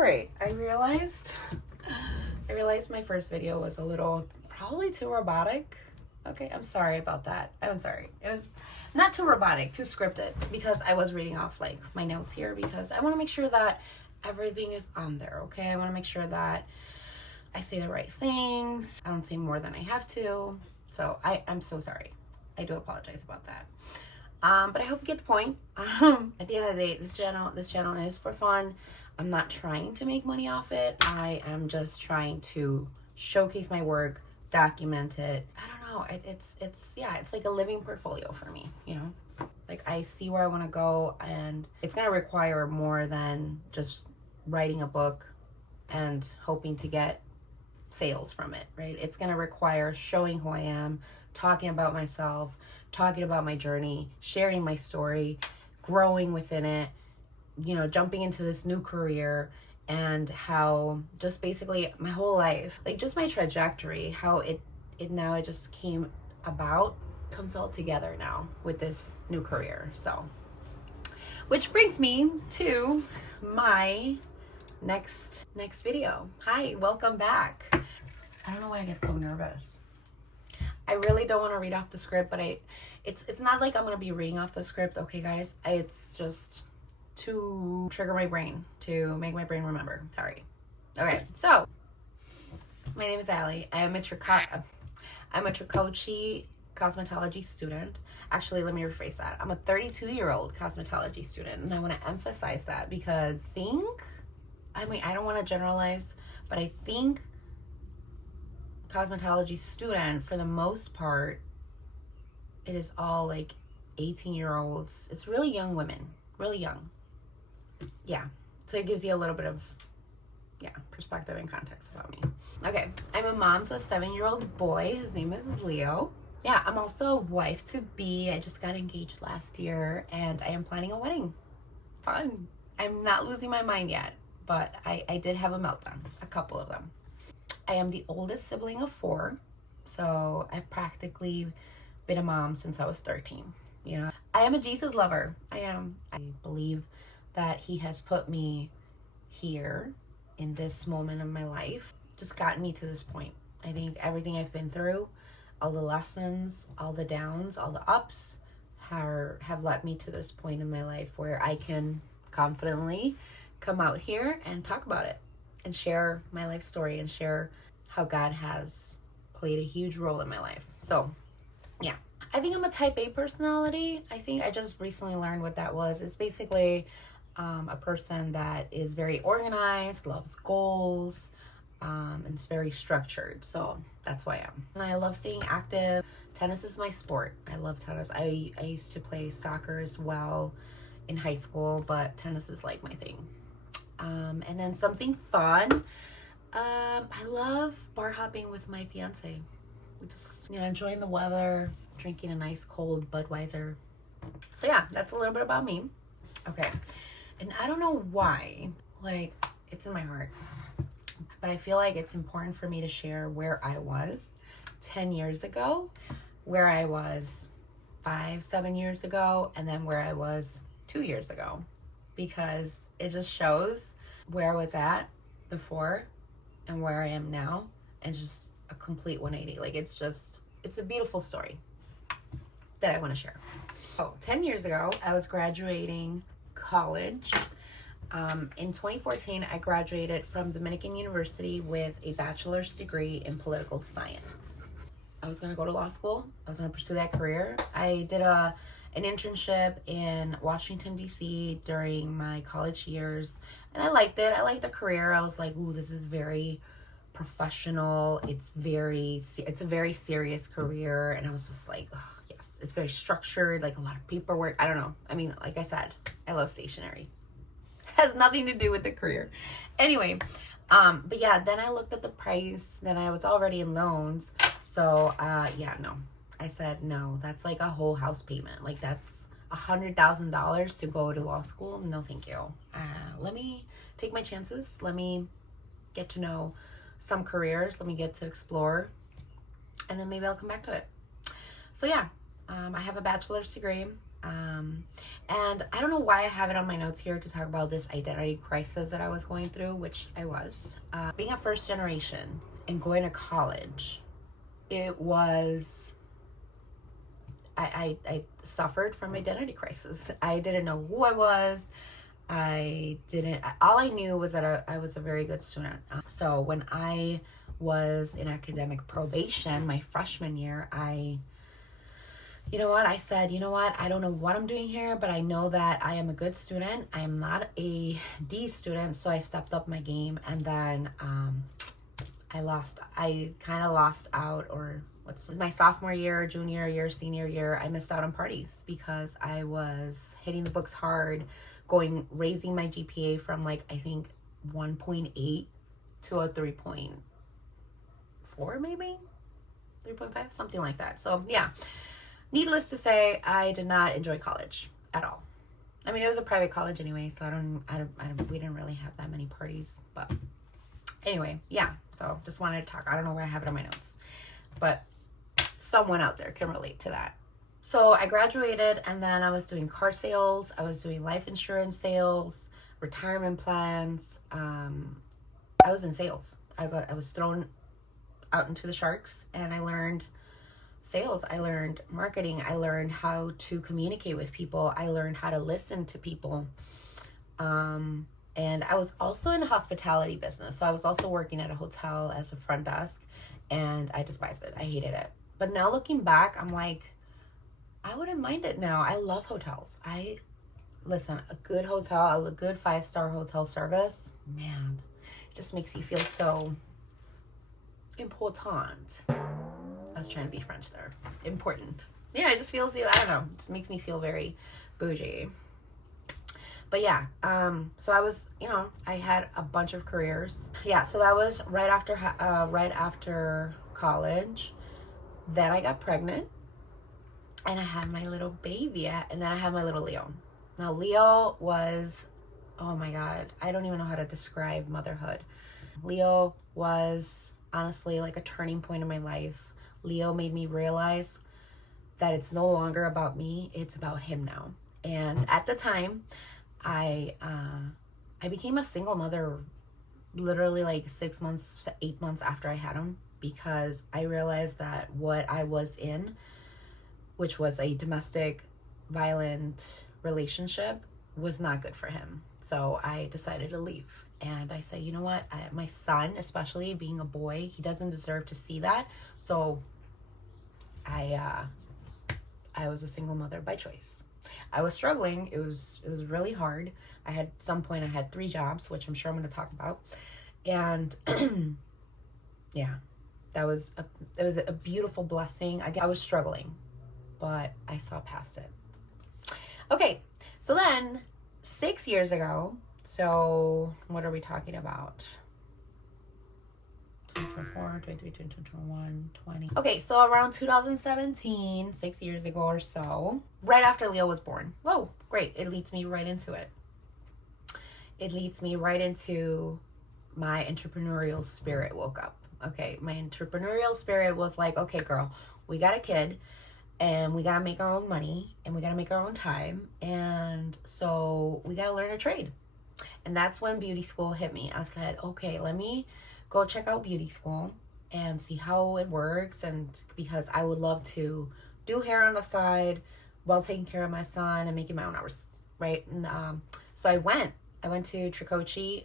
right, I realized my first video was a little, probably too robotic. Okay, I'm sorry about that. I'm sorry. It was not too robotic, too scripted, because I was reading off like my notes here because I want to make sure that everything is on there, okay? I want to make sure that I say the right things. I don't say more than I have to. So I'm so sorry. I do apologize about that. But I hope you get the point. At the end of the day, this channel is for fun. I'm not trying to make money off it. I am just trying to showcase my work, document it. I don't know. It's like a living portfolio for me, you know? Like I see where I want to go, and it's going to require more than just writing a book and hoping to get sales from it, right? It's going to require showing who I am, talking about myself, talking about my journey, sharing my story, growing within it, you know, jumping into this new career, and how just basically my whole life, like just my trajectory, how it just came about, comes all together now with this new career. So, which brings me to my next video. Hi, welcome back. I don't know why I get so nervous. I really don't want to read off the script, but it's not like I'm going to be reading off the script, okay guys? It's just to trigger my brain, to make my brain remember. Sorry. Okay, so my name is Allie. I'm a Tricoci cosmetology student. Actually, let me rephrase that. I'm a 32-year-old cosmetology student, and I want to emphasize that because I don't want to generalize, but I think cosmetology student, for the most part, it is all like 18-year-olds. It's really young women, really young. Yeah, so it gives you a little bit of perspective and context about me. Okay, I'm a mom to a 7-year-old boy. His name is Leo. Yeah, I'm also a wife to be. I just got engaged last year, and I am planning a wedding. Fun. I'm not losing my mind yet, but I did have a meltdown, a couple of them. I am the oldest sibling of 4, so I've practically been a mom since I was 13. You know, I am a Jesus lover. I am. I believe that he has put me here in this moment of my life, just gotten me to this point. I think everything I've been through, all the lessons, all the downs, all the ups, have led me to this point in my life where I can confidently come out here and talk about it and share my life story and share how God has played a huge role in my life. So yeah, I think I'm a type A personality. I think I just recently learned what that was. It's basically a person that is very organized, loves goals, and it's very structured. So that's who I am. And I love staying active. Tennis is my sport. I love tennis. I used to play soccer as well in high school, but tennis is like my thing. And then something fun. I love bar hopping with my fiance. We just, enjoying the weather, drinking a nice cold Budweiser. So yeah, that's a little bit about me. Okay. And I don't know why, like, it's in my heart, but I feel like it's important for me to share where I was 10 years ago, where I was 5-7 years ago, and then where I was 2 years ago, because it just shows where I was at before and where I am now, and just a complete 180. Like, it's a beautiful story that I want to share. 10 years ago, I was graduating college. In 2014, I graduated from Dominican University with a bachelor's degree in political science. I was going to go to law school. I was going to pursue that career. I did an internship in Washington, D.C. during my college years, and I liked it. I liked the career. I was like, ooh, this is very professional. It's a very serious career. And I was just like, oh, yes, it's very structured, like a lot of paperwork. I don't know. I mean, like I said, I love stationery. Has nothing to do with the career. Anyway, but yeah, then I looked at the price, then I was already in loans. So, yeah, no, I said, no, that's like a whole house payment. Like, that's $100,000 to go to law school. No, thank you. Let me take my chances. Let me get to know some careers. Let me get to explore, and then maybe I'll come back to it. So yeah, I have a bachelor's degree. And I don't know why I have it on my notes here to talk about this identity crisis that I was going through, which I was. Being a first generation and going to college, it was, I suffered from identity crisis. I didn't know who I was. All I knew was that I was a very good student. So when I was in academic probation, my freshman year, I said, I don't know what I'm doing here, but I know that I am a good student. I am not a D student, so I stepped up my game, and then I kind of lost out, or my sophomore year, junior year, senior year, I missed out on parties because I was hitting the books hard, raising my GPA from I think 1.8 to a 3.4, maybe 3.5, something like that. So yeah, needless to say, I did not enjoy college at all. I mean, it was a private college anyway, so we didn't really have that many parties, but anyway, yeah. So just wanted to talk. I don't know where I have it on my notes, but someone out there can relate to that. So I graduated, and then I was doing car sales. I was doing life insurance sales, retirement plans. I was in sales. I was thrown out into the sharks, and I learned sales. I learned marketing. I learned how to communicate with people. I learned how to listen to people. And I was also in the hospitality business. So I was also working at a hotel as a front desk, and I despised it. I hated it. But now looking back, I'm like, I wouldn't mind it now. I love hotels. Listen, a good hotel, a good 5-star hotel service, man, it just makes you feel so important. I was trying to be French there. Important. Yeah, it just feels, I don't know, it just makes me feel very bougie. But yeah, so I was, I had a bunch of careers. Yeah, so that was right after college. Then I got pregnant, and I had my little baby, and then I had my little Leo. Now, Leo was, oh my God, I don't even know how to describe motherhood. Leo was honestly a turning point in my life. Leo made me realize that it's no longer about me, it's about him now. And at the time, I became a single mother literally 6 months to 8 months after I had him, because I realized that what I was in, which was a domestic violent relationship, was not good for him. So I decided to leave. And I said, you know what? My son, especially being a boy, he doesn't deserve to see that. So I was a single mother by choice. I was struggling. It was really hard. At some point I had 3 jobs, which I'm sure I'm going to talk about. And yeah, it was a beautiful blessing. I was struggling, but I saw past it. Okay, so then 6 years ago, so what are we talking about? 2024, 23, 2021, 20. Okay, so around 2017, 6 years ago or so, right after Leo was born. Whoa, great. It leads me right into it. It leads me right into my entrepreneurial spirit woke up. Okay, my entrepreneurial spirit was like, okay, girl, we got a kid, and we got to make our own money, and we got to make our own time. And so we got to learn a trade. And that's when beauty school hit me. I said, okay, let me go check out beauty school and see how it works. And because I would love to do hair on the side while taking care of my son and making my own hours, right? And so I went to Tricoci,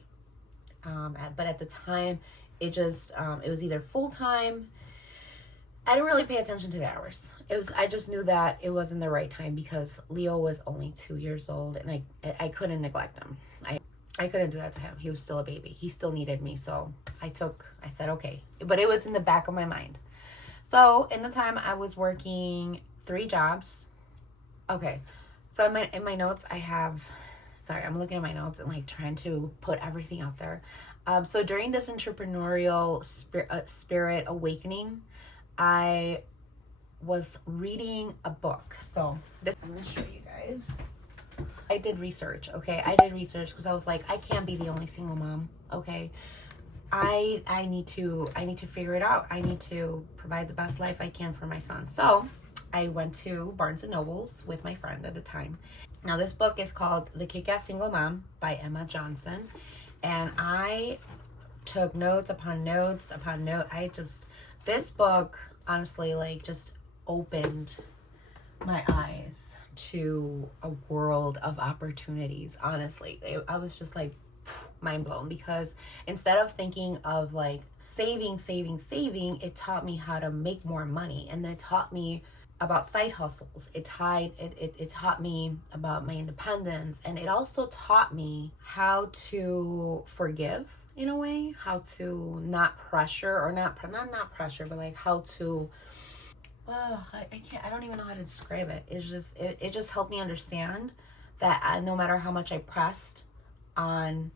but at the time, it was either full-time. I didn't really pay attention to the hours. I just knew that it wasn't the right time because Leo was only 2 years old, and I couldn't neglect him. I couldn't do that to him. He was still a baby. He still needed me. So I said, okay. But it was in the back of my mind. So in the time I was working 3 jobs. Okay. So in my notes, I'm looking at my notes and trying to put everything out there. So during this entrepreneurial spirit awakening, I was reading a book. So I'm going to show you guys. I did research, okay? I did research because I was like, I can't be the only single mom, okay? I need to figure it out. I need to provide the best life I can for my son. So I went to Barnes and Noble's with my friend at the time. Now this book is called The Kick-Ass Single Mom by Emma Johnson. And I took notes upon notes upon note. This book honestly like just opened my eyes to a world of opportunities. Honestly, I was just like mind blown, because instead of thinking of like saving, it taught me how to make more money, and it taught me about side hustles. It taught me about my independence, and it also taught me how to forgive in a way, how to not pressure, or not pressure, but like how to I don't even know how to describe it. It just helped me understand that no matter how much I pressed on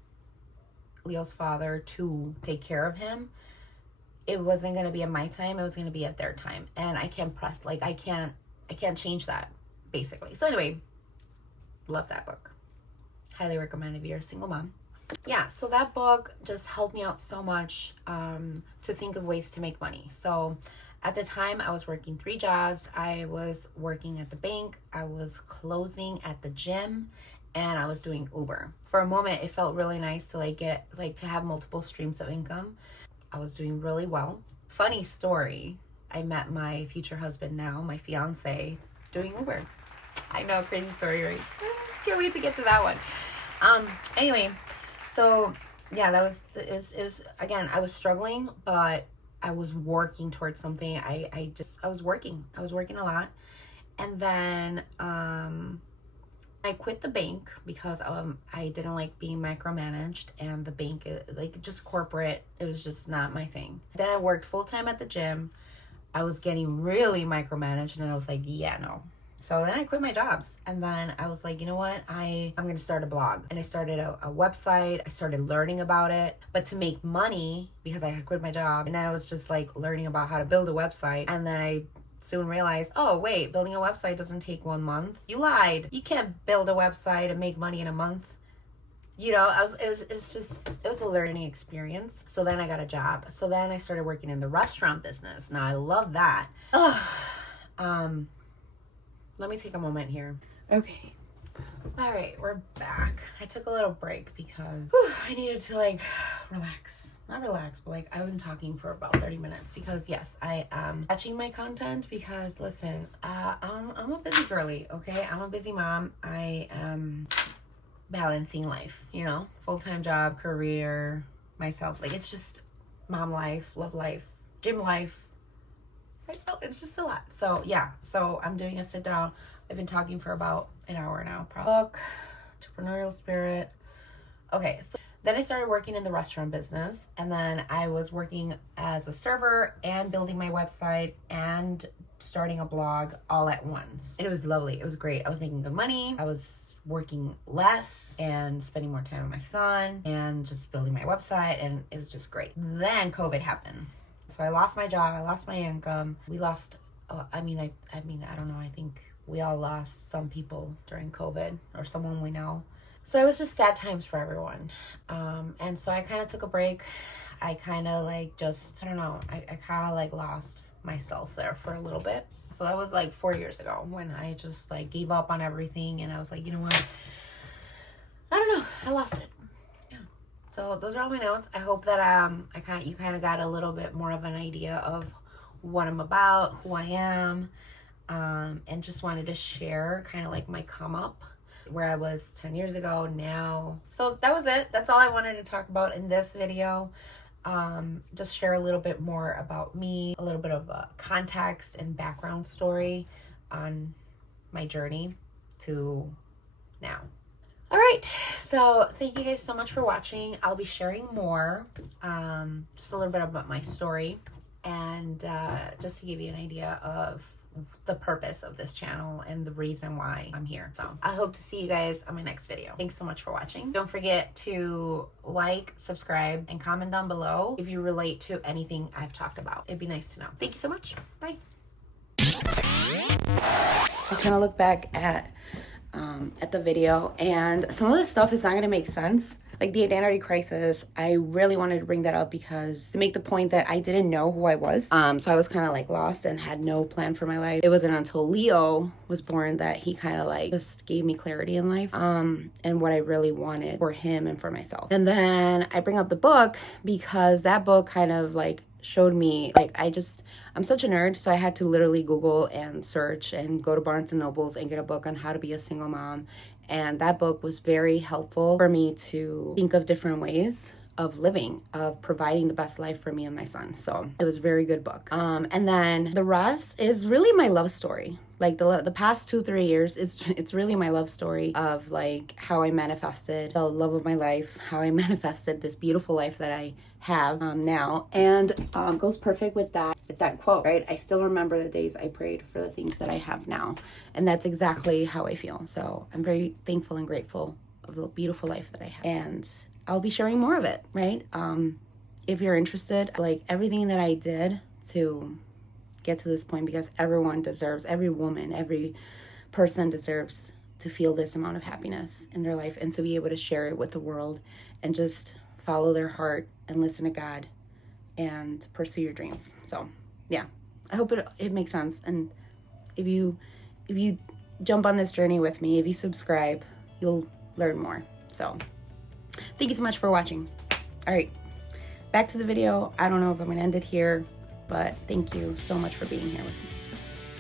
Leo's father to take care of him, it wasn't going to be at my time, it was going to be at their time. And I can't press, like I can't change that, basically. So anyway, love that book. Highly recommend if you're a single mom. Yeah, so that book just helped me out so much to think of ways to make money. So at the time, I was working 3 jobs. I was working at the bank, I was closing at the gym, and I was doing Uber. For a moment, it felt really nice to to have multiple streams of income. I was doing really well. Funny story, I met my future husband now, my fiance, doing Uber. I know, crazy story, right? Can't wait to get to that one. Anyway, so yeah, it was again, I was struggling, but I was working towards something. I was working a lot. And then I quit the bank because I didn't like being micromanaged, and the bank, like just corporate, it was just not my thing. Then I worked full-time at the gym. I was getting really micromanaged, and I was like, yeah, no. So then I quit my jobs, and then I was like, you know what, I'm gonna start a blog. And I started a website. I started learning about it, but to make money, because I had quit my job. And then I was just like learning about how to build a website, and then I soon realized, oh wait, building a website doesn't take 1 month. You lied. You can't build a website and make money in a month. You know, it was a learning experience. So then I got a job. So then I started working in the restaurant business. Now I love that. Let me take a moment here. Okay. All right, we're back. I took a little break because I needed to like relax. Not relax, but like I've been talking for about 30 minutes because yes, I am touching my content because listen, I'm a busy girly, okay? I'm a busy mom. I am balancing life, you know, full-time job, career, myself. Like it's just mom life, love life, gym life. So it's just a lot. So yeah, so I'm doing a sit down. I've been talking for about an hour now. Book, entrepreneurial spirit. Okay, so then I started working in the restaurant business, and then I was working as a server and building my website and starting a blog all at once. And it was lovely. It was great. I was making good money. I was working less and spending more time with my son and just building my website, and it was just great. Then COVID happened. So I lost my job, I lost my income. We lost, I don't know, I think we all lost some people during COVID, or someone we know. So it was just sad times for everyone. And so I kind of took a break. I kind of like just, I don't know, I kind of like lost myself there for a little bit. So that was like 4 years ago when I just like gave up on everything, and I was like, you know what? I don't know, I lost it. So those are all my notes. I hope that you kind of got a little bit more of an idea of what I'm about, who I am, and just wanted to share kind of like my come up, where I was 10 years ago now. So that was it. That's all I wanted to talk about in this video. Just share a little bit more about me, a little bit of a context and background story on my journey to now. All right, so thank you guys so much for watching. I'll be sharing more, just a little bit about my story, and just to give you an idea of the purpose of this channel and the reason why I'm here. So I hope to see you guys on my next video. Thanks so much for watching. Don't forget to like, subscribe, and comment down below if you relate to anything I've talked about. It'd be nice to know. Thank you so much. Bye. I kind of look back at the video, and some of this stuff is not going to make sense, like the identity crisis, I really wanted to bring that up because to make the point that I didn't know who I was. So I was kind of like lost and had no plan for my life. It wasn't until Leo was born that he kind of like just gave me clarity in life, and what I really wanted for him and for myself. And then I bring up the book because that book kind of like showed me, like, I'm such a nerd, so I had to literally Google and search and go to Barnes and Nobles and get a book on how to be a single mom. And that book was very helpful for me to think of different ways of living, of providing the best life for me and my son. So it was a very good book. And then the rest is really my love story. Like the past 2-3 years, it's really my love story of like how I manifested the love of my life, how I manifested this beautiful life that I have now, and goes perfect with that quote, right? I still remember the days I prayed for the things that I have now, and that's exactly how I feel. So I'm very thankful and grateful of the beautiful life that I have, and I'll be sharing more of it, right? If you're interested, like everything that I did to get to this point, because everyone deserves, every woman, every person deserves to feel this amount of happiness in their life and to be able to share it with the world and just follow their heart and listen to God and pursue your dreams. So yeah, I hope it makes sense. And if you jump on this journey with me, if you subscribe, you'll learn more. So thank you so much for watching. All right, back to the video. I don't know if I'm gonna end it here, but thank you so much for being here with me.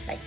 Bye.